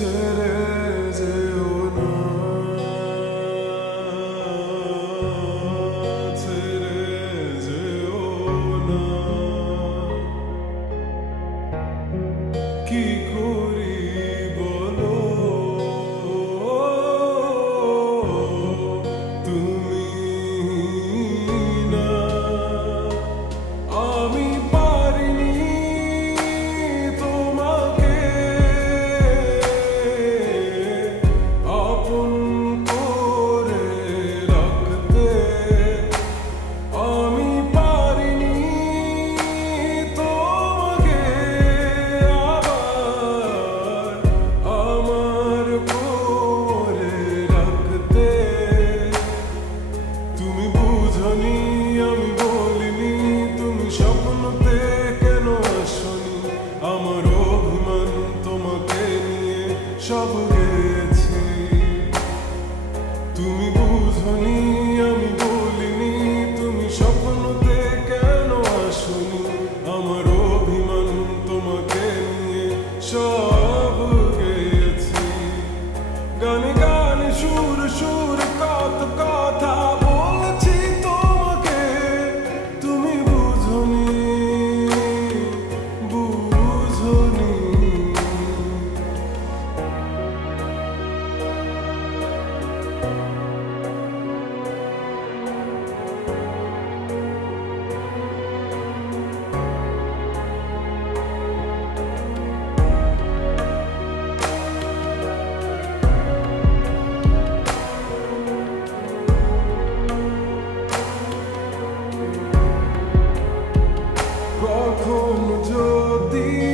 tere trouble. The.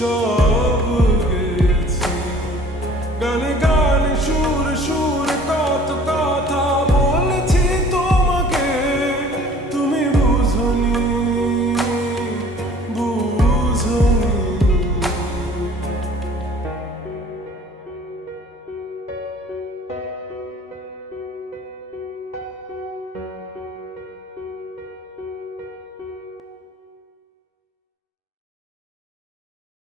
joy.